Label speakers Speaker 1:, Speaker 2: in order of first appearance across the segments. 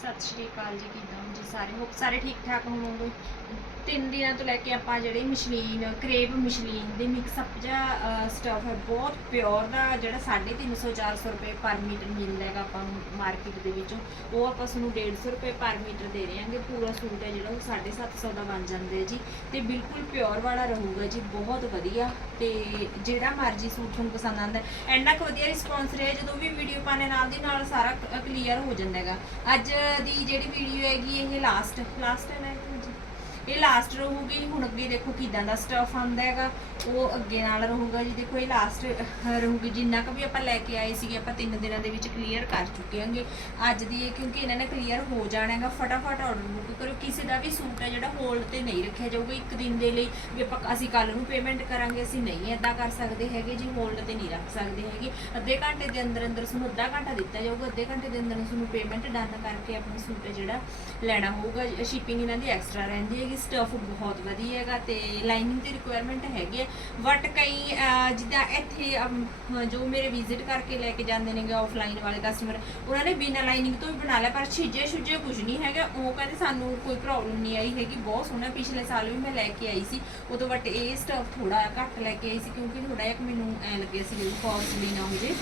Speaker 1: ਸਤਿ ਸ਼੍ਰੀ ਅਕਾਲ ਜੀ ਕਿਦਾਂ ਜੀ ਸਾਰੇ? ਹੋਪ ਸਾਰੇ ਠੀਕ ਠਾਕ ਹੋਵੋਗੇ? ਤਿੰਨ ਦਿਨਾਂ ਤੋਂ ਲੈ ਕੇ ਆਪਾਂ ਜਿਹੜੇ ਮਸ਼ਲੀਨ ਕਰੇਬ ਮਸ਼ਲੀਨ ਦੇ ਮਿਕਸ ਅਪ ਜਾਂ ਸਟਫ ਹੈ, ਬਹੁਤ ਪਿਓਰ ਦਾ ਜਿਹੜਾ 350 400 ਰੁਪਏ ਪਰ ਮੀਟਰ ਮਿਲਦਾ ਹੈਗਾ ਆਪਾਂ ਨੂੰ ਮਾਰਕੀਟ ਦੇ ਵਿੱਚੋਂ। ਉਹ ਆਪਾਂ ਤੁਹਾਨੂੰ 150 ਰੁਪਏ ਪਰ ਮੀਟਰ ਦੇ ਰਹੇ ਹਾਂਗੇ। ਪੂਰਾ ਸੂਟ ਹੈ ਜਿਹੜਾ ਉਹ 750 ਦਾ ਬਣ ਜਾਂਦਾ ਹੈ ਜੀ। ਤੇ ਬਿਲਕੁਲ ਪਿਓਰ ਵਾਲਾ ਰਹੂਗਾ ਜੀ, ਬਹੁਤ ਵਧੀਆ। ਤੇ ਜਿਹੜਾ ਮਰਜ਼ੀ ਸੂਟ ਤੁਹਾਨੂੰ ਪਸੰਦ ਆਉਂਦਾ ਹੈ। ਇੰਨਾ ਕੁ ਵਧੀਆ ਰਿਸਪੌਂਸ ਰਿਹਾ ਜਦੋਂ ਵੀ ਵੀਡੀਓ ਪਾਣੇ ਨਾਲ ਦੀ ਨਾਲ ਸਾਰਾ ਕਲੀਅਰ ਹੋ ਜਾਂਦਾ ਹੈਗਾ। ਅੱਜ ਦੀ ਜਿਹੜੀ ਵੀਡੀਓ ਹੈਗੀ ਇਹ ਲਾਸਟ ਲਾਸਟ ਹੈ ਨਾ ਇਹ ਲਾਸਟ ਰਹੂਗੀ ਹੁਣ ਅੱਗੇ ਦੇਖੋ ਕਿਦਾਂ ਦਾ ਸਟਫ ਆਉਂਦਾ ਹੈਗਾ। ਉਹ ਅੱਗੇ ਨਾਲ ਰਹੂਗਾ ਜੀ। ਦੇਖੋ ਇਹ ਲਾਸਟ ਰਹੂਗੀ। ਜਿੰਨਾ ਕੁ ਵੀ ਆਪਾਂ ਲੈ ਕੇ ਆਏ ਸੀਗੇ, ਆਪਾਂ ਤਿੰਨ ਦਿਨਾਂ ਦੇ ਵਿੱਚ ਕਲੀਅਰ ਕਰ ਚੁੱਕੇ ਹਾਂਗੇ। ਅੱਜ ਦੀ ਇਹ ਕਿਉਂਕਿ ਇਹਨਾਂ ਨੇ ਕਲੀਅਰ ਹੋ ਜਾਣਾ ਹੈਗਾ। ਫਟਾਫਟ ਆਰਡਰ ਬੁੱਕ ਕਰੋ ਕਿਸੇ ਦਾ ਵੀ ਸੂਟ ਹੈ ਜਿਹੜਾ ਹੋਲਡ ਤੇ ਨਹੀਂ ਰੱਖਿਆ ਜਾਊਗਾ ਇੱਕ ਦਿਨ ਦੇ ਲਈ। ਵੀ ਆਪਾਂ ਅਸੀਂ ਕੱਲ ਨੂੰ ਪੇਮੈਂਟ ਕਰਾਂਗੇ, ਅਸੀਂ ਨਹੀਂ ਇਦਾਂ ਕਰ ਸਕਦੇ ਹੈਗੇ ਜੀ। ਹੋਲਡ ਤੇ ਨਹੀਂ ਰੱਖ ਸਕਦੇ ਹੈਗੇ। ਅੱਧੇ ਘੰਟੇ ਦੇ ਅੰਦਰ ਅੰਦਰ ਤੁਹਾਨੂੰ ਅੱਧਾ ਘੰਟਾ ਦਿੱਤਾ ਜਾਊਗਾ। ਅੱਧੇ ਘੰਟੇ ਦੇ ਅੰਦਰ ਤੁਹਾਨੂੰ ਪੇਮੈਂਟ ਡਨ ਕਰਕੇ ਆਪਣਾ ਸੂਟ ਜਿਹੜਾ ਲੈਣਾ ਹੋਊਗਾ। ਸ਼ਿਪਿੰਗ ਇਹਨਾਂ ਦੀ ਐਕਸਟਰਾ ਰਹਿੰਦੀ ਹੈਗੀ। ਸਟਫ ਬਹੁਤ ਵਧੀਆ ਹੈਗਾ ਤੇ ਲਾਈਨਿੰਗ ਦੀ ਰਿਕੁਆਇਰਮੈਂਟ ਹੈਗੀ ਹੈ ਬਟ ਕਈ ਜਿੱਦਾਂ ਇੱਥੇ ਜੋ ਮੇਰੇ ਵਿਜ਼ਿਟ ਕਰਕੇ ਲੈ ਕੇ ਜਾਂਦੇ ਨੇਗੇ ਆਫਲਾਈਨ ਵਾਲੇ ਕਸਟਮਰ ਉਹਨਾਂ ਨੇ ਬਿਨਾਂ ਲਾਈਨਿੰਗ ਤੋਂ ਵੀ ਬਣਾ ਲਿਆ, ਪਰ ਛਿਜੇ ਛੁਜੇ ਕੁਝ ਨਹੀਂ ਹੈਗਾ। ਉਹ ਕਹਿੰਦੇ ਸਾਨੂੰ ਕੋਈ ਪ੍ਰੋਬਲਮ ਨਹੀਂ ਆਈ ਹੈਗੀ, ਬਹੁਤ ਸੋਹਣਾ। ਪਿਛਲੇ ਸਾਲ ਵੀ ਮੈਂ ਲੈ ਕੇ ਆਈ ਸੀ। ਉਦੋਂ ਬਟ ਇਹ ਸਟਫ ਥੋੜਾ ਘੱਟ ਲੈ ਕੇ ਆਈ ਸੀ, ਕਿਉਂਕਿ ਥੋੜਾ ਜਿਹਾ ਮੈਨੂੰ ਐ ਲੱਗਿਆ ਸੀ ਵੀ ਨਾ ਹੋ ਜੇ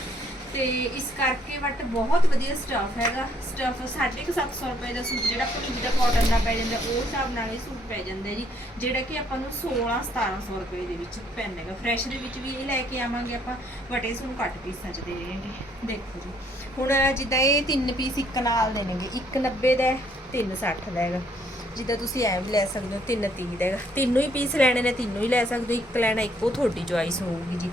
Speaker 1: ਤੇ ਇਸ ਕਰਕੇ ਬਟ ਬਹੁਤ ਵਧੀਆ ਸਟਫ ਹੈਗਾ। ਸਟਫ 750 ਰੁਪਏ ਦਾ ਸੂਟ, ਜਿਹੜਾ ਆਪਾਂ ਦਾ ਜਿੱਦਾਂ ਕਾਟਨ ਦਾ ਪੈ ਜਾਂਦਾ, ਉਹ ਹਿਸਾਬ ਨਾਲ ਇਹ ਸੂਟ ਪੈ ਜਾਂਦਾ ਜੀ, ਜਿਹੜਾ ਕਿ ਆਪਾਂ ਨੂੰ 16 1700 ਰੁਪਏ ਦੇ ਵਿੱਚ ਪੈਂਦਾ ਹੈਗਾ। ਫਰੈਸ਼ ਦੇ ਵਿੱਚ ਵੀ ਇਹ ਲੈ ਕੇ ਆਵਾਂਗੇ ਆਪਾਂ ਬਟ ਇਹ ਤੁਹਾਨੂੰ ਘੱਟ ਪੀਸਾਂ 'ਚ ਦੇ ਰਹੇ ਹਾਂਗੇ। ਦੇਖੋ ਜੀ। ਹੁਣ ਜਿੱਦਾਂ ਇਹ ਤਿੰਨ ਪੀਸ ਇੱਕ ਨਾਲ ਦੇ ਨੇਗੇ 190 ਦਾ 360 ਦਾ ਹੈਗਾ। ਜਿੱਦਾਂ ਤੁਸੀਂ ਐ ਵੀ ਲੈ ਸਕਦੇ ਹੋ 330 ਦਾ ਹੈਗਾ। ਤਿੰਨੋਂ ਹੀ ਪੀਸ ਲੈਣੇ ਨੇ, ਤਿੰਨੋਂ ਹੀ ਲੈ ਸਕਦੇ ਹੋ, ਇੱਕ ਲੈਣਾ, ਇੱਕੋ ਤੁਹਾਡੀ ਚੋਇਸ ਹੋਊਗੀ ਜੀ।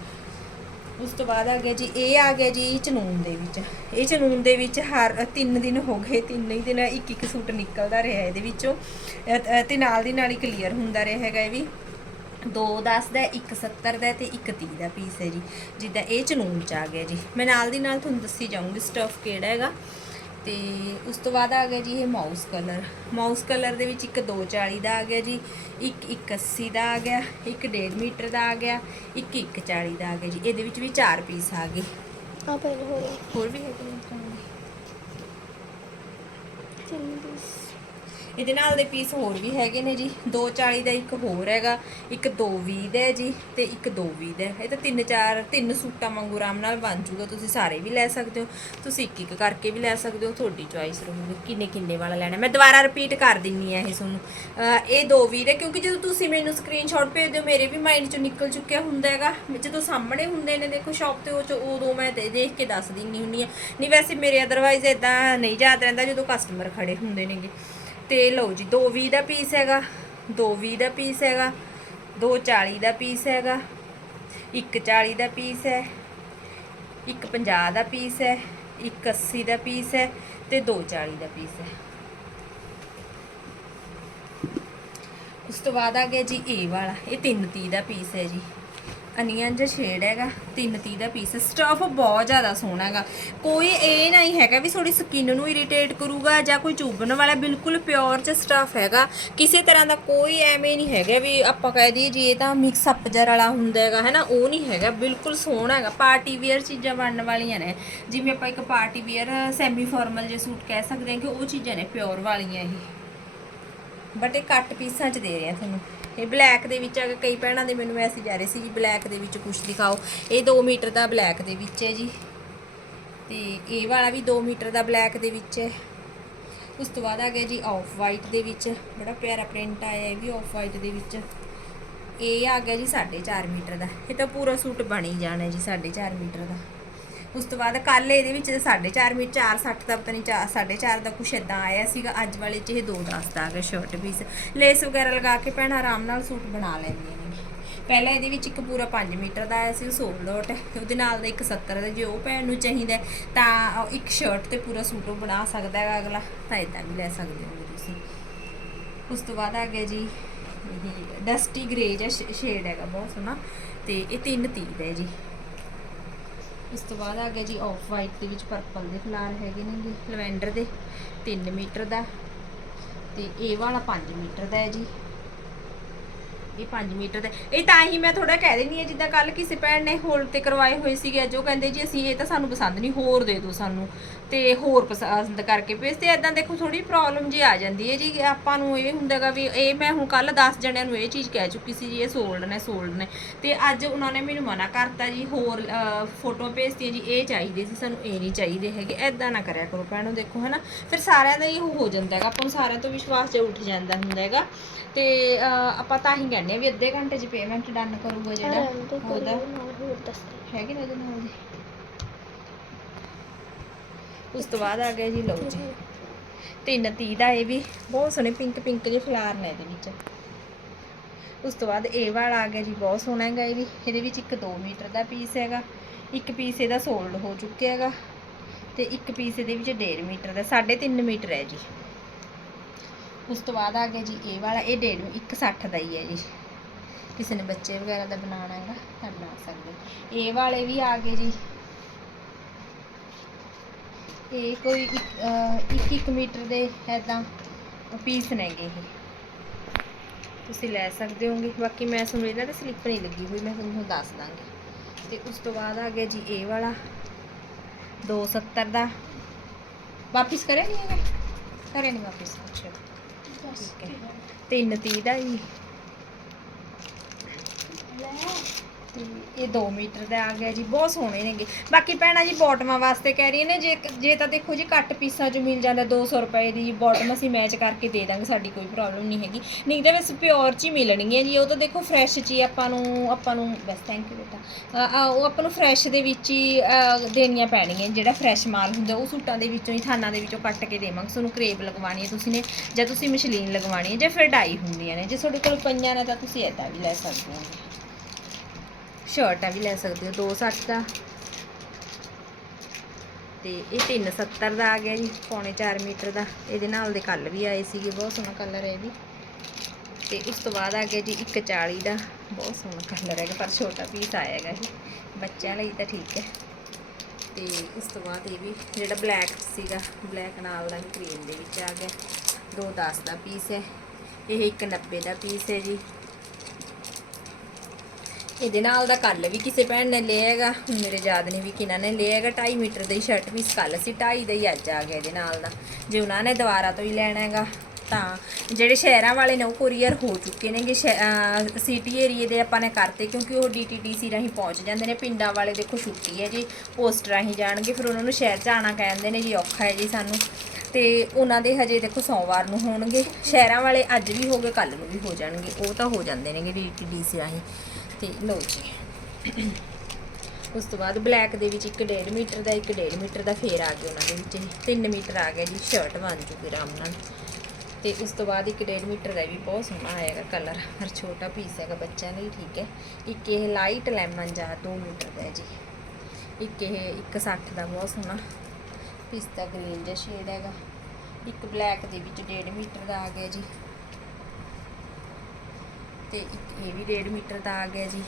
Speaker 1: ਉਸ ਤੋਂ ਬਾਅਦ ਆ ਗਿਆ ਜੀ, ਇਹ ਆ ਗਿਆ ਜੀ ਚਨੂਨ ਦੇ ਵਿੱਚ। ਇਹ ਚਨੂਨ ਦੇ ਵਿੱਚ ਹਰ ਤਿੰਨ ਦਿਨ ਹੋ ਗਏ, ਤਿੰਨ ਹੀ ਦਿਨ ਇੱਕ ਇੱਕ ਸੂਟ ਨਿਕਲਦਾ ਰਿਹਾ ਇਹਦੇ ਵਿੱਚੋਂ। ਅ- ਤੇ ਨਾਲ ਦੀ ਨਾਲ ਹੀ ਕਲੀਅਰ ਹੁੰਦਾ ਰਿਹਾ ਹੈਗਾ ਇਹ ਵੀ। 210 ਦਾ 170 ਦਾ ਤੇ 130 ਦਾ ਪੀਸ ਹੈ ਜੀ, ਜਿੱਦਾਂ ਇਹ ਚਨੂਨ ਚ ਆ ਗਿਆ ਜੀ। ਮੈਂ ਨਾਲ ਦੀ ਨਾਲ ਤੁਹਾਨੂੰ ਦੱਸੀ ਜਾਊਂਗੀ ਸਟਫ ਕਿਹੜਾ ਹੈਗਾ। ਤੇ ਉਸ ਤੋਂ ਬਾਅਦ ਆ ਗਿਆ ਜੀ ਇਹ ਮਾਊਸ ਕਲਰ ਮਾਊਸ ਕਲਰ ਦੇ ਵਿੱਚ ਇੱਕ 240 ਦਾ ਆ ਗਿਆ ਜੀ ਇੱਕ 180 ਦਾ ਆ ਗਿਆ ਇੱਕ 1.5 ਮੀਟਰ ਦਾ ਆ ਗਿਆ ਇੱਕ 140 ਦਾ ਆ ਗਿਆ ਜੀ। ਇਹਦੇ ਵਿੱਚ ਵੀ ਚਾਰ ਪੀਸ ਆ ਗਏ।
Speaker 2: ਆ ਪਹਿਲੇ ਹੋ ਗਏ
Speaker 1: ਹੋਰ ਵੀ ਹੈਗੇ ਨੇ।
Speaker 2: ਤਿੰਨ ਪੀਸ
Speaker 1: ਇਹਦੇ ਨਾਲ ਦੇ ਪੀਸ ਹੋਰ ਵੀ ਹੈਗੇ ਨੇ ਜੀ। 240 ਦਾ ਇੱਕ ਹੋਰ ਹੈਗਾ, ਇੱਕ 220 ਦਾ ਹੈ ਜੀ ਤੇ ਇੱਕ 220 ਦਾ ਇਹ ਤਾਂ ਤਿੰਨ ਚਾਰ, ਤਿੰਨ ਸੂਟਾਂ ਵਾਂਗੂ ਆਰਾਮ ਨਾਲ ਬਣ ਜੂਗਾ। ਤੁਸੀਂ ਸਾਰੇ ਵੀ ਲੈ ਸਕਦੇ ਹੋ। ਤੁਸੀਂ ਇੱਕ ਇੱਕ ਕਰਕੇ ਵੀ ਲੈ ਸਕਦੇ ਹੋ। ਤੁਹਾਡੀ ਚੁਆਇਸ ਰਹੂਗੀ। ਕਿੰਨੇ ਕਿੰਨੇ ਵਾਲਾ ਲੈਣਾ? ਮੈਂ ਦੁਬਾਰਾ ਰਿਪੀਟ ਕਰ ਦਿੰਨੀ ਆ ਇਹ ਤੁਹਾਨੂੰ। ਅਹ ਇਹ 220 ਦਾ ਕਿਉਂਕਿ ਜਦੋਂ ਤੁਸੀਂ ਮੈਨੂੰ ਸਕਰੀਨਸ਼ਾਟ ਭੇਜ ਦਿਓ ਮੇਰੇ ਵੀ ਮਾਈਂਡ ਚੋਂ ਨਿਕਲ ਚੁੱਕਿਆ ਹੁੰਦਾ ਹੈਗਾ। ਜਦੋਂ ਸਾਹਮਣੇ ਹੁੰਦੇ ਨੇ, ਦੇਖੋ ਸ਼ਾਪ ਤੇ ਉਹ 'ਚ ਉਦੋਂ ਮੈਂ ਦੇ- ਦੇਖ ਕੇ ਦੱਸ ਦਿੰਨੀ ਹੁੰਨੀ ਆ। ਨਹੀਂ, ਵੈਸੇ ਮੇਰੇ ਅਦਰਵਾਈਜ਼ ਇਦਾਂ ਨਹੀਂ ਯਾਦ ਰਹਿੰਦਾ ਜਦੋਂ ਕਸਟਮਰ ਖੜੇ ਹੁੰਦੇ ਨੇਗੇ। ਤੇ ਲਓ ਜੀ 220 ਦਾ ਪੀਸ ਹੈਗਾ 220 ਦਾ ਪੀਸ ਹੈਗਾ 240 ਦਾ ਪੀਸ ਹੈਗਾ 140 ਦਾ ਪੀਸ ਹੈ 150 ਦਾ ਪੀਸ ਹੈ 180 ਦਾ ਪੀਸ ਹੈ ਤੇ 240 ਦਾ ਪੀਸ ਹੈ। ਉਸ ਤੋਂ ਬਾਅਦ ਆ ਗਿਆ ਜੀ ਇਹ ਵਾਲਾ, ਇਹ 330 ਦਾ ਪੀਸ ਹੈ ਜੀ। ਅਨੀਅਨ ਜਿਹਾ ਸ਼ੇਡ ਹੈਗਾ 330 ਦਾ ਪੀਸ ਸਟਫ ਬਹੁਤ ਜ਼ਿਆਦਾ ਸੋਹਣਾ ਹੈਗਾ। ਕੋਈ ਇਹ ਨਹੀਂ ਹੈਗਾ ਵੀ ਥੋੜੀ ਸਕਿਨ ਨੂੰ ਇਰੀਟੇਟ ਕਰੂਗਾ ਜਾਂ ਕੋਈ ਚੁੱਭਣ ਵਾਲਾ, ਬਿਲਕੁਲ ਪਿਓਰ ਚ ਸਟਫ ਹੈਗਾ। ਕਿਸੇ ਤਰ੍ਹਾਂ ਦਾ ਕੋਈ ਐਵੇਂ ਨਹੀਂ ਹੈਗਾ ਵੀ ਆਪਾਂ ਕਹਿ ਦਈਏ ਜੀ ਇਹ ਤਾਂ ਮਿਕਸ ਅਪ ਜਰ ਵਾਲਾ ਹੁੰਦਾ ਹੈਗਾ ਹੈ ਨਾ ਉਹ ਨਹੀਂ ਹੈਗਾ। ਬਿਲਕੁਲ ਸੋਹਣਾ ਹੈਗਾ। ਪਾਰਟੀ ਵੇਅਰ ਚੀਜ਼ਾਂ ਬਣਨ ਵਾਲੀਆਂ ਨੇ। ਜਿਵੇਂ ਆਪਾਂ ਇੱਕ ਪਾਰਟੀ ਵੇਅਰ ਸੈਮੀ ਫਾਰਮਲ ਜੇ ਸੂਟ ਕਹਿ ਸਕਦੇ ਹਾਂ ਕਿ ਉਹ ਚੀਜ਼ਾਂ ਨੇ ਪਿਓਰ ਵਾਲੀਆਂ ਇਹ। ਬਟ ਇਹ ਕੱਟ ਪੀਸਾਂ 'ਚ ਦੇ ਰਹੇ ਆ ਤੁਹਾਨੂੰ। ਇਹ ਬਲੈਕ ਦੇ ਵਿੱਚ ਆ ਕੇ ਕਈ ਭੈਣਾਂ ਦੇ ਮੈਨੂੰ ਮੈਸੇਜ ਆ ਰਹੇ ਸੀ ਜੀ ਬਲੈਕ ਦੇ ਵਿੱਚ ਕੁਝ ਦਿਖਾਓ। ਇਹ 2 ਮੀਟਰ ਦਾ ਬਲੈਕ ਦੇ ਵਿੱਚ ਹੈ ਜੀ। ਤੇ ਇਹ ਵਾਲਾ ਵੀ 2 ਮੀਟਰ ਦਾ ਬਲੈਕ ਦੇ ਵਿੱਚ ਹੈ। ਉਸ ਤੋਂ ਬਾਅਦ ਆ ਗਿਆ ਜੀ ਆਫ ਵਾਈਟ ਦੇ ਵਿੱਚ। ਬੜਾ ਪਿਆਰਾ ਪ੍ਰਿੰਟ ਆਇਆ ਇਹ ਵੀ ਆਫ ਵਾਈਟ ਦੇ ਵਿੱਚ। ਇਹ ਆ ਗਿਆ ਜੀ 4.5 ਮੀਟਰ ਦਾ। ਇਹ ਤਾਂ ਪੂਰਾ ਸੂਟ ਬਣ ਹੀ ਜਾਣਾ ਜੀ 4.5 ਮੀਟਰ ਦਾ। ਉਸ ਤੋਂ ਬਾਅਦ ਕੱਲ ਇਹਦੇ ਵਿੱਚ 4.5 ਮੀਟਰ 460 ਦਾ ਪਤਾ ਨਹੀਂ 4.5 ਦਾ ਕੁਛ ਇਦਾਂ ਆਇਆ ਸੀਗਾ। ਅੱਜ ਵਾਲੇ 'ਚ ਇਹ 2.10 ਦਾ ਆ ਗਿਆ ਸ਼ਰਟ ਪੀਸ ਲੇਸ ਵਗੈਰਾ ਲਗਾ ਕੇ ਭੈਣਾਂ ਆਰਾਮ ਨਾਲ ਸੂਟ ਬਣਾ ਲੈਂਦੀਆਂ ਨੇ ਪਹਿਲਾਂ ਇਹਦੇ ਵਿੱਚ ਇੱਕ ਪੂਰਾ 5 ਮੀਟਰ ਦਾ ਆਇਆ ਸੀ ਸੋਲਡ ਆਊਟ ਹੈ ਉਹਦੇ ਨਾਲ ਦਾ ਇੱਕ 70 ਦਾ, ਜੇ ਉਹ ਭੈਣ ਨੂੰ ਚਾਹੀਦਾ ਤਾਂ ਇੱਕ ਸ਼ਰਟ ਤੇ ਪੂਰਾ ਸੂਟ ਉਹ ਬਣਾ ਸਕਦਾ ਹੈ ਅਗਲਾ। ਤਾਂ ਇਦਾਂ ਵੀ ਲੈ ਸਕਦੇ ਹੋ ਤੁਸੀਂ। ਉਸ ਤੋਂ ਬਾਅਦ ਆ ਗਿਆ ਜੀ, ਇਹ ਡਸਟੀ ਗ੍ਰੇ ਜਿਹਾ ਸ਼ੇਡ ਹੈਗਾ, ਬਹੁਤ ਸੋਹਣਾ। ਤੇ ਇਹ 330 ਦਾ ਹੈ ਜੀ। ਇਸ ਤੋਂ ਬਾਅਦ ਆ ਗਿਆ ਜੀ ਆਫ ਵਾਈਟ ਦੇ ਵਿੱਚ ਪਰਪਲ ਦੇ ਫਲਾਰ ਹੈਗੇ ਨੇ ਜੀ, ਲਵੈਂਡਰ ਦੇ 3 ਮੀਟਰ ਦਾ ਤੇ ਇਹ ਵਾਲਾ 5 ਮੀਟਰ ਦਾ ਹੈ ਜੀ। ਇਹ 5 ਮੀਟਰ ਦਾ ਇਹ ਤਾਂ ਹੀ ਮੈਂ ਥੋੜਾ ਕਹਿ ਦਿੰਦੀ ਆ ਜਿੱਦਾਂ ਕੱਲ ਕਿਸੇ ਭੈਣ ਨੇ ਹੋਲ ਤੇ ਕਰਵਾਏ ਹੋਏ ਸੀਗੇ ਜੋ ਕਹਿੰਦੇ ਜੀ ਅਸੀਂ ਇਹ ਤਾਂ ਸਾਨੂੰ ਪਸੰਦ ਨਹੀਂ, ਹੋਰ ਦੇ ਦਿਓ ਸਾਨੂੰ। ਤੇ ਹੋਰ ਪਸੰਦ ਕਰਕੇ ਭੇਜ ਤੇ ਇਦਾਂ ਦੇਖੋ ਥੋੜੀ ਪ੍ਰੋਬਲਮ ਜੀ ਆ ਜਾਂਦੀ ਹੈ ਜੀ ਆਪਾਂ ਨੂੰ ਇਹ ਹੁੰਦਾਗਾ ਵੀ ਇਹ ਮੈਂ ਹੁਣ ਕੱਲ 10 ਜਣਿਆਂ ਨੂੰ ਇਹ ਚੀਜ਼ ਕਹਿ ਚੁੱਕੀ ਸੀ ਜੀ, ਇਹ ਸੋਲਡ ਨੇ ਸੋਲਡ ਨੇ। ਤੇ ਅੱਜ ਉਹਨਾਂ ਨੇ ਮੈਨੂੰ ਮਨਾ ਕਰਤਾ ਜੀ, ਹੋਰ ਫੋਟੋ ਭੇਜਤੀਆਂ ਜੀ, ਇਹ ਚਾਹੀਦੇ ਸੀ, ਸਾਨੂੰ ਇਹ ਨਹੀਂ ਚਾਹੀਦੇ ਹੈਗੇ ਐਦਾਂ ਨਾ ਕਰਿਆ ਕਰੋ ਭੈਣੋ, ਦੇਖੋ ਹਨਾ। ਫਿਰ ਸਾਰਿਆਂ ਦਾ ਹੀ ਉਹ ਹੋ ਜਾਂਦਾ ਹੈਗਾ, ਆਪਾਂ ਨੂੰ ਸਾਰਿਆਂ ਤੋਂ ਵਿਸ਼ਵਾਸ ਜਿਹਾ ਉੱਠ ਜਾਂਦਾ ਹੁੰਦਾ ਹੈਗਾ। ਤੇ ਆਪਾਂ ਤਾਂ ਹੀ ਕਹਿੰਦੇ ਵੀ ਅੱਧੇ ਘੰਟੇ 'ਚ ਪੇਮੈਂਟ ਡਨ ਕਰੂਗਾ ਜਿਹੜਾ ਉਹਦਾ। ਹੈਗੇ ਨਾ ਇਹਦੇ ਨਾਲ ਦੇ ਉਸ ਤੋਂ ਬਾਅਦ ਆ ਗਿਆ ਜੀ ਲਓ ਜੀ। ਤਿੰਨ ਤੀਹ ਦਾ ਇਹ ਵੀ ਬਹੁਤ ਸੋਹਣੇ ਪਿੰਕ ਪਿੰਕ ਜਿਹੇ ਫਲਾਰ ਨੇ ਇਹਦੇ ਵਿੱਚ। ਉਸ ਤੋਂ ਬਾਅਦ ਇਹ ਵਾਲਾ ਆ ਗਿਆ ਜੀ ਬਹੁਤ ਸੋਹਣਾ ਹੈਗਾ ਇਹ ਵੀ। ਇਹਦੇ ਵਿੱਚ ਇੱਕ 2 ਮੀਟਰ ਦਾ ਪੀਸ ਹੈਗਾ ਇੱਕ ਪੀਸ ਇਹਦਾ ਸੋਲਡ ਹੋ ਚੁੱਕਿਆ ਹੈਗਾ ਤੇ ਇੱਕ ਪੀਸ ਇਹਦੇ ਵਿੱਚ 1.5 ਮੀਟਰ ਦਾ 3.5 ਮੀਟਰ ਹੈ ਜੀ। ਉਸ ਤੋਂ ਬਾਅਦ ਆ ਗਿਆ ਜੀ ਇਹ ਵਾਲਾ, ਇਹ 1.5 160 ਦਾ ਹੀ ਹੈ ਜੀ। ਕਿਸੇ ਨੇ ਬੱਚੇ ਵਗੈਰਾ ਦਾ ਬਣਾਉਣਾ ਹੈਗਾ, ਤਾਂ ਬਣਾ ਸਕਦੇ ਇਹ ਵਾਲੇ ਵੀ ਆ ਗਏ ਜੀ। ਇਹ ਕੋਈ ਇੱਕ, ਅਹ, ਇੱਕ ਇੱਕ ਮੀਟਰ ਦੇ ਐਦਾਂ ਪੀਸ ਨੇਗੇ ਇਹ। ਤੁਸੀਂ ਲੈ ਸਕਦੇ ਹੋਗੇ। ਬਾਕੀ ਮੈਂ ਤੁਹਾਨੂੰ ਇਹਨਾਂ ਤੇ ਸਲਿੱਪ ਨਹੀਂ ਲੱਗੀ ਹੋਈ, ਮੈਂ ਤੁਹਾਨੂੰ ਦੱਸ ਦਾਂਗੀ। ਤੇ ਉਸ ਤੋਂ ਬਾਅਦ ਆ ਗਿਆ ਜੀ ਇਹ ਵਾਲਾ 270 ਦਾ। ਵਾਪਿਸ ਕਰਿਆ ਨਹੀਂ ਹੈਗਾ? ਕਰਿਆ ਨਹੀਂ ਵਾਪਿਸ, ਅੱਛਾ। ਠੀਕ ਹੈ 330 ਦਾ ਹੀ। ਤੇ ਇਹ 2 ਮੀਟਰ ਦਾ ਆ ਗਿਆ ਜੀ, ਬਹੁਤ ਸੋਹਣੇ ਨੇਗੇ। ਬਾਕੀ ਭੈਣਾਂ ਜੀ ਬਾਟਮਾਂ ਵਾਸਤੇ ਕਹਿ ਰਹੀ ਨੇ, ਜੇ ਜੇ ਤਾਂ ਦੇਖੋ ਜੀ, ਘੱਟ ਪੀਸਾਂ 'ਚ ਮਿਲ ਜਾਂਦਾ 200 ਰੁਪਏ ਦੀ ਬਾਟਮ ਅਸੀਂ ਮੈਚ ਕਰਕੇ ਦੇ ਦਾਂਗੇ, ਸਾਡੀ ਕੋਈ ਪ੍ਰੋਬਲਮ ਨਹੀਂ ਹੈਗੀ। ਨਹੀਂ ਤਾਂ ਵੈਸੇ ਪਿਓਰ 'ਚ ਹੀ ਮਿਲਣਗੀਆਂ ਜੀ, ਉਹ ਤਾਂ ਦੇਖੋ ਫਰੈਸ਼ 'ਚ ਹੀ ਆਪਾਂ ਨੂੰ ਆਪਾਂ ਨੂੰ ਬਸ ਥੈਂਕ ਯੂ ਬੇਟਾ। ਉਹ ਆਪਾਂ ਨੂੰ ਫਰੈਸ਼ ਦੇ ਵਿੱਚ ਹੀ ਦੇਣੀਆਂ ਪੈਣਗੀਆਂ, ਜਿਹੜਾ ਫਰੈਸ਼ ਮਾਲ ਹੁੰਦਾ, ਉਹ ਸੂਟਾਂ ਦੇ ਵਿੱਚੋਂ ਹੀ, ਥਾਨਾਂ ਦੇ ਵਿੱਚੋਂ ਕੱਟ ਕੇ ਦੇਵਾਂਗੇ। ਤੁਹਾਨੂੰ ਕਰੇਬ ਲਗਵਾਉਣੀ ਹੈ ਤੁਸੀਂ ਨੇ, ਜਾਂ ਤੁਸੀਂ ਮਸ਼ਲੀਨ ਲਗਵਾਉਣੀ ਹੈ, ਜਾਂ ਫਿਰ ਡਾਈ ਹੁੰਦੀਆਂ ਨੇ। ਜੇ ਤੁਹਾਡੇ ਕੋਲ ਪਈਆਂ ਨੇ, ਤਾਂ ਤੁਸੀਂ ਇੱਦਾਂ ਵੀ ਲੈ ਸਕਦੇ ਹੋ। ਸ਼ਰਟਾਂ ਵੀ ਲੈ ਸਕਦੇ ਹੋ 260 ਦਾ। ਤੇ ਇਹ 370 ਦਾ ਆ ਗਿਆ ਜੀ, ਪੌਣੇ 4 ਮੀਟਰ ਦਾ। ਇਹਦੇ ਨਾਲ ਦੇ ਕੱਲ ਵੀ ਆਏ ਸੀਗੇ, ਬਹੁਤ ਸੋਹਣਾ ਕਲਰ ਹੈ ਇਹ ਵੀ। ਤੇ ਉਸ ਤੋਂ ਬਾਅਦ ਆ ਗਿਆ ਜੀ 140 ਦਾ। ਬਹੁਤ ਸੋਹਣਾ ਕਲਰ ਹੈਗਾ, ਪਰ ਛੋਟਾ ਪੀਸ ਆਇਆ ਹੈਗਾ ਇਹ ਬੱਚਿਆਂ ਲਈ ਤਾਂ ਠੀਕ ਹੈ। ਤੇ ਇਸ ਤੋਂ ਬਾਅਦ ਇਹ ਵੀ, ਜਿਹੜਾ ਬਲੈਕ ਸੀਗਾ ਬਲੈਕ ਨਾਲ ਦਾ ਕਰੀਮ ਦੇ ਵਿੱਚ ਆ ਗਿਆ। 210 ਦਾ ਪੀਸ ਹੈ। ਇਹ 190 ਦਾ ਪੀਸ ਹੈ ਜੀ। ਇਹਦੇ ਨਾਲ ਦਾ ਕੱਲ ਵੀ ਕਿਸੇ ਭੈਣ ਨੇ ਲਿਆ ਹੈਗਾ। ਹੁਣ ਮੇਰੇ ਯਾਦ ਨਹੀਂ ਵੀ ਕਿਹਨਾਂ ਨੇ ਲਿਆ ਹੈਗਾ। 2.5 ਮੀਟਰ ਦਾ ਹੀ ਸ਼ਰਟ ਪੀਸ ਕੱਲ ਸੀ। 2.5 ਦਾ ਹੀ ਅੱਜ ਆ ਗਿਆ ਇਹਦੇ ਨਾਲ ਦਾ। ਜੇ ਉਹਨਾਂ ਨੇ ਦੁਬਾਰਾ ਤੋਂ ਹੀ ਲੈਣਾ ਹੈਗਾ, ਤਾਂ ਜਿਹੜੇ ਸ਼ਹਿਰਾਂ ਵਾਲੇ ਨੇ ਉਹ ਕੋਰੀਅਰ ਹੋ ਚੁੱਕੇ ਨੇਗੇ। ਸਿਟੀ ਏਰੀਏ ਦੇ ਆਪਾਂ ਨੇ ਕਰਤੇ ਕਿਉਂਕਿ ਉਹ ਡੀਟੀਡੀਸੀ ਰਾਹੀਂ ਪਹੁੰਚ ਜਾਂਦੇ ਨੇ। ਪਿੰਡਾਂ ਵਾਲੇ ਦੇਖੋ ਛੁੱਟੀ ਹੈ ਜੀ ਪੋਸਟ ਰਾਹੀਂ ਜਾਣਗੇ। ਫਿਰ ਉਹਨਾਂ ਨੂੰ ਸ਼ਹਿਰ 'ਚ ਆਉਣਾ ਕਹਿੰਦੇ ਨੇ ਜੀ, ਔਖਾ ਹੈ ਜੀ ਸਾਨੂੰ। ਤੇ ਉਹਨਾਂ ਦੇ ਹਜੇ ਦੇਖੋ ਸੋਮਵਾਰ ਨੂੰ ਹੋਣਗੇ। ਸ਼ਹਿਰਾਂ ਵਾਲੇ ਅੱਜ ਵੀ ਹੋ ਗਏ ਕੱਲ ਨੂੰ ਵੀ ਹੋ ਜਾਣਗੇ। ਉਹ ਤਾਂ ਹੋ ਜਾਂਦੇ ਨੇਗੇ ਡੀਟੀਡੀਸੀ ਰਾਹੀਂ। ਤੇ ਲਓ ਜੀ। ਉਸ ਤੋਂ ਬਾਅਦ ਬਲੈਕ ਦੇ ਵਿੱਚ ਇੱਕ 1.5 ਮੀਟਰ ਦਾ, ਇੱਕ 1.5 ਮੀਟਰ ਦਾ ਫੇਰ ਆ ਗਿਆ ਉਹਨਾਂ ਦੇ ਵਿੱਚ। 3 ਮੀਟਰ ਆ ਗਿਆ ਜੀ ਸ਼ਰਟ ਬਣ ਜੂਗੀ ਆਰਾਮ ਨਾਲ। ਤੇ ਉਸ ਤੋਂ ਬਾਅਦ ਇੱਕ 1.5 ਮੀਟਰ ਦਾ ਵੀ ਬਹੁਤ ਸੋਹਣਾ ਆਏਗਾ ਕਲਰ ਹਰ ਛੋਟਾ ਪੀਸ ਹੈਗਾ ਬੱਚਿਆਂ ਲਈ, ਠੀਕ ਹੈ। ਇੱਕ ਇਹ ਲਾਈਟ ਲੈਮਨ ਜਾਂ 2 ਮੀਟਰ ਦਾ ਹੈ ਜੀ। ਇੱਕ ਇਹ 160 ਦਾ ਬਹੁਤ ਸੋਹਣਾ ਪੀਸ ਦਾ ਗ੍ਰੀਨ ਜਿਹਾ ਸ਼ੇਡ ਹੈਗਾ। ਇੱਕ ਬਲੈਕ ਦੇ ਵਿੱਚ 1.5 ਮੀਟਰ ਦਾ ਆ ਗਿਆ ਜੀ। ਤੇ ਇੱਕ ਇਹ ਵੀ 1.5 ਮੀਟਰ ਦਾ ਆ ਗਿਆ ਜੀ।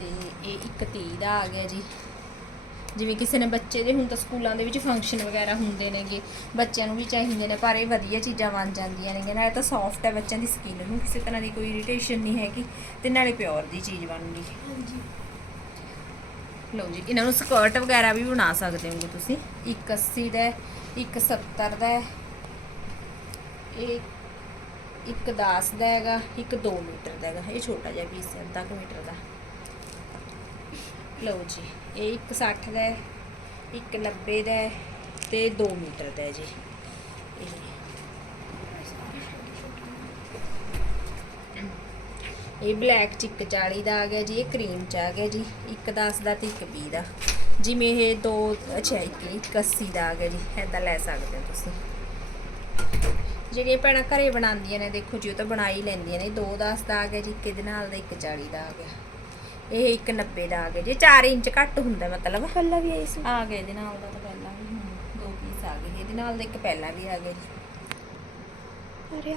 Speaker 1: ਤੇ ਇਹ ਇੱਕ 30 ਦਾ ਆ ਗਿਆ ਜੀ। ਜਿਵੇਂ ਕਿਸੇ ਨੇ ਬੱਚੇ ਦੇ ਹੁਣ ਤਾਂ ਸਕੂਲਾਂ ਦੇ ਵਿੱਚ ਫੰਕਸ਼ਨ ਵਗੈਰਾ ਹੁੰਦੇ ਨੇਗੇ ਬੱਚਿਆਂ ਨੂੰ ਵੀ ਚਾਹੀਦੇ ਨੇ ਪਰ ਇਹ ਵਧੀਆ ਚੀਜ਼ਾਂ ਬਣ ਜਾਂਦੀਆਂ ਨੇਗੇ ਨਾਲੇ ਤਾਂ ਸੌਫਟ ਹੈ ਬੱਚਿਆਂ ਦੀ ਸਕਿਨ ਨੂੰ ਕਿਸੇ ਤਰ੍ਹਾਂ ਦੀ ਕੋਈ ਇਰੀਟੇਸ਼ਨ ਨਹੀਂ ਹੈਗੀ ਤੇ ਨਾਲੇ ਪਿਓਰ ਦੀ ਚੀਜ਼ ਬਣੂਗੀ
Speaker 2: ਹਾਂਜੀ।
Speaker 1: ਲਓ ਜੀ ਇਹਨਾਂ ਨੂੰ ਸਕਰਟ ਵਗੈਰਾ ਵੀ ਬਣਾ ਸਕਦੇ ਹੋਗੇ ਤੁਸੀਂ। ਇੱਕ 80 ਦਾ ਹੈ, ਇੱਕ 70 ਦਾ ਇਹ ਇੱਕ 10 ਦਾ ਹੈਗਾ ਇੱਕ 2 ਮੀਟਰ ਦਾ ਹੈਗਾ ਇਹ ਛੋਟਾ ਜਿਹਾ ਪੀਸ ਹੈ ਅੱਧਾ ਕੁ ਮੀਟਰ ਦਾ। ਲਓ ਜੀ ਇਹ ਇੱਕ 60 ਦਾ ਹੈ, ਇੱਕ 90 ਦਾ ਹੈ ਤੇ 2 ਮੀਟਰ ਦਾ ਹੈ ਜੀ। ਇਹ। ਬਲੈਕ ਚ ਇੱਕ 40 ਦਾ ਆ ਗਿਆ ਜੀ ਇਹ ਕਰੀਮ ਚ ਆ ਗਿਆ ਜੀ ਇੱਕ 10 ਦਾ ਤੇ ਇੱਕ 20 ਦਾ। ਜਿਵੇਂ ਇਹ ਦੋ ਅੱਛਾ ਇੱਕ ਇੱਕ 80 ਦਾ ਆ ਗਿਆ ਜੀ ਐਦਾਂ ਲੈ ਸਕਦੇ ਹੋ ਤੁਸੀਂ। ਜਿਹੜੀਆਂ ਭੈਣਾਂ ਘਰੇ ਬਣਾਉਂਦੀਆਂ ਨੇ ਦੇਖੋ ਜੀ ਉਹ ਤਾਂ ਬਣਾ ਹੀ ਲੈਂਦੀਆਂ ਨੇ। ਦੋ 10 ਦਾ ਆ ਗਿਆ ਜੀ ਇੱਕ ਇਹਦੇ ਨਾਲ ਦਾ ਇੱਕ 40 ਦਾ ਆ ਗਿਆ। ਇਹ ਇੱਕ 90 ਦਾ ਆ ਗਿਆ ਜੀ। 4 ਇੰਚ ਘੱਟ ਹੁੰਦਾ ਮਤਲਬ।
Speaker 2: ਪਹਿਲਾਂ ਵੀ ਆਈ ਸੀ?
Speaker 1: ਆ ਗਿਆ ਇਹਦੇ ਨਾਲ ਦਾ ਤਾਂ ਪਹਿਲਾਂ ਵੀ ਦੋ ਪੀਸ ਆ ਗਏ ਇਹਦੇ ਨਾਲ ਦਾ ਇੱਕ ਪਹਿਲਾਂ ਵੀ ਆ ਗਿਆ ਜੀ।
Speaker 2: ਅਰੇ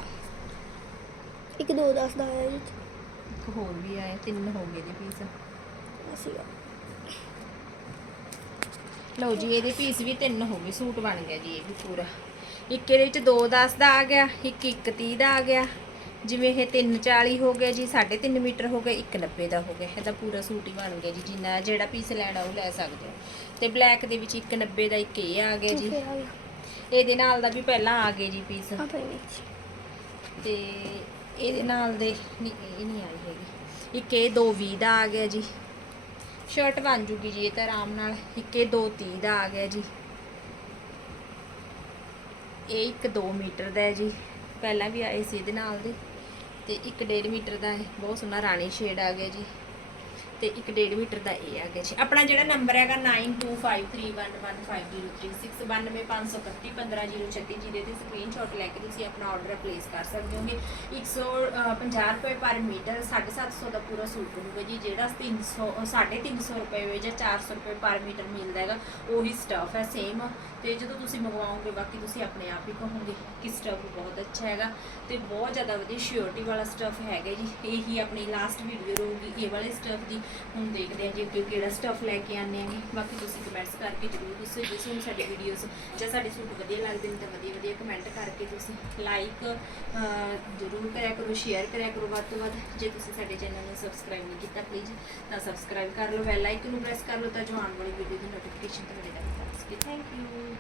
Speaker 2: ਇੱਕ ਦੋ ਦਸ ਦਾ ਆਇਆ ਜੀ
Speaker 1: ਇੱਕ ਹੋਰ ਵੀ ਆਇਆ ਤਿੰਨ ਹੋ ਗਏ ਜੀ ਪੀਸ।
Speaker 2: ਅਸੀਂ
Speaker 1: ਲਓ ਜੀ ਇਹਦੇ ਪੀਸ ਵੀ ਤਿੰਨ ਹੋ ਗਏ। ਸੂਟ ਬਣ ਗਿਆ ਜੀ ਇਹ ਵੀ ਪੂਰਾ। ਇੱਕ ਇਹਦੇ ਵਿੱਚ 210 ਦਾ ਆ ਗਿਆ ਇੱਕ 130 ਦਾ ਆ ਗਿਆ। ਜਿਵੇਂ ਇਹ 340 ਹੋ ਗਿਆ ਜੀ 3.5 ਮੀਟਰ ਹੋ ਗਿਆ 190 ਦਾ ਹੋ ਗਿਆ। ਇਹਦਾ ਪੂਰਾ ਸੂਟ ਹੀ ਬਣ ਗਿਆ ਜੀ ਜਿੰਨਾ ਜਿਹੜਾ ਪੀਸ ਲੈਣਾ ਉਹ ਲੈ ਸਕਦੇ ਹੋ। ਤੇ ਬਲੈਕ ਦੇ ਵਿੱਚ 190 ਦਾ ਇੱਕ ਇਹ ਆ ਗਿਆ ਜੀ।
Speaker 2: ਗਿਆ।
Speaker 1: ਇਹਦੇ ਨਾਲ ਦਾ ਵੀ ਪਹਿਲਾਂ ਆ ਗਏ ਜੀ ਪੀਸ ਤੇ ਇਹਦੇ ਨਾਲ ਦੇ ਨਹੀਂ ਇਹ ਨਹੀਂ ਆਈ ਹੈਗੀ। ਇੱਕ ਇਹ 220 ਦਾ ਆ ਗਿਆ ਜੀ। ਸ਼ਰਟ ਬਣ ਜੂਗੀ ਜੀ ਇਹ ਤਾਂ ਆਰਾਮ ਨਾਲ। ਇੱਕ ਇਹ 230 ਦਾ ਆ ਗਿਆ ਜੀ। ਇਹ ਇੱਕ 2 ਮੀਟਰ ਦਾ ਹੈ ਜੀ। ਪਹਿਲਾਂ ਵੀ ਆਏ ਸੀ ਇਹਦੇ ਨਾਲ ਦੇ। ਤੇ ਇੱਕ 1.5 ਮੀਟਰ ਦਾ ਹੈ। ਬਹੁਤ ਸੋਹਣਾ ਰਾਣੀ ਸ਼ੇਡ ਆ ਗਿਆ ਜੀ। ਤੇ ਇੱਕ 1.5 ਮੀਟਰ ਦਾ ਇਹ ਆ ਗਿਆ ਜੀ। ਆਪਣਾ ਜਿਹੜਾ ਨੰਬਰ ਹੈਗਾ 9253111536 ਜਿਹਦੇ ਤੇ ਸਕਰੀਨਸ਼ਾਟ ਲੈ ਕੇ ਤੁਸੀਂ ਆਪਣਾ ਆਰਡਰ ਪਲੇਸ ਕਰ ਸਕਦੇ ਹੋਗੇ। 150 ਰੁਪਏ ਪਰ ਮੀਟਰ 750 ਦਾ ਪੂਰਾ ਸੂਟ ਹੋਊਗਾ ਜੀ, ਜਿਹੜਾ 300 350 ਰੁਪਏ ਹੋਵੇ ਜਾਂ 400 ਰੁਪਏ ਪਰ ਮੀਟਰ ਮਿਲਦਾ ਹੈਗਾ, ਉਹੀ ਸਟਫ ਹੈ ਸੇਮ ਤੇ ਜਦੋਂ ਤੁਸੀਂ ਮੰਗਵਾਓਗੇ, ਬਾਕੀ ਤੁਸੀਂ ਆਪਣੇ ਆਪ ਹੀ ਕਹੋਗੇ ਕਿ ਸਟਫ ਬਹੁਤ ਅੱਛਾ ਹੈਗਾ ਤੇ ਬਹੁਤ ਜ਼ਿਆਦਾ ਵਧੀਆ ਸ਼ਿਓਰਟੀ ਵਾਲਾ ਸਟਫ ਹੈਗਾ ਜੀ। ਇਹੀ ਆਪਣੀ ਲਾਸਟ ਵੀਡੀਓ ਰਹੂਗੀ, ਇਹ ਵਾਲੇ ਸਟਫ ਦੀ। ਹੁਣ ਦੇਖਦੇ ਹਾਂ ਜੀ ਕਿ ਕਿਹੜਾ ਸਟਫ ਲੈ ਕੇ ਆਉਂਦੇ ਆਂਗੇ ਬਾਕੀ ਤੁਸੀਂ ਕਮੈਂਟਸ ਕਰਕੇ ਜ਼ਰੂਰ ਦੱਸੋ ਜੇ ਤੁਹਾਨੂੰ ਸਾਡੀ ਵੀਡੀਓਜ਼ ਜਾਂ ਸਾਡੇ ਸੂਟ ਵਧੀਆ ਲੱਗਦੇ ਨੇ ਤਾਂ ਵਧੀਆ ਵਧੀਆ ਕਮੈਂਟ ਕਰਕੇ ਤੁਸੀਂ ਲਾਈਕ ਜ਼ਰੂਰ ਕਰਿਆ ਕਰੋ ਸ਼ੇਅਰ ਕਰਿਆ ਕਰੋ ਵੱਧ ਤੋਂ ਵੱਧ। ਜੇ ਤੁਸੀਂ ਸਾਡੇ ਚੈਨਲ ਨੂੰ ਸਬਸਕ੍ਰਾਈਬ ਨਹੀਂ ਕੀਤਾ ਪਲੀਜ਼ ਤਾਂ ਸਬਸਕ੍ਰਾਈਬ ਕਰ ਲਓ ਬੈਲ ਆਈਕਨ ਨੂੰ ਪ੍ਰੈਸ ਕਰ ਲਓ ਤਾਂ ਜੋ ਆਉਣ ਵਾਲੀ ਵੀਡੀਓ ਦੀ ਨੋਟੀਫਿਕੇਸ਼ਨ ਤੁਹਾਡੇ ਤੱਕ ਪਹੁੰਚ ਸਕੇ। Thank you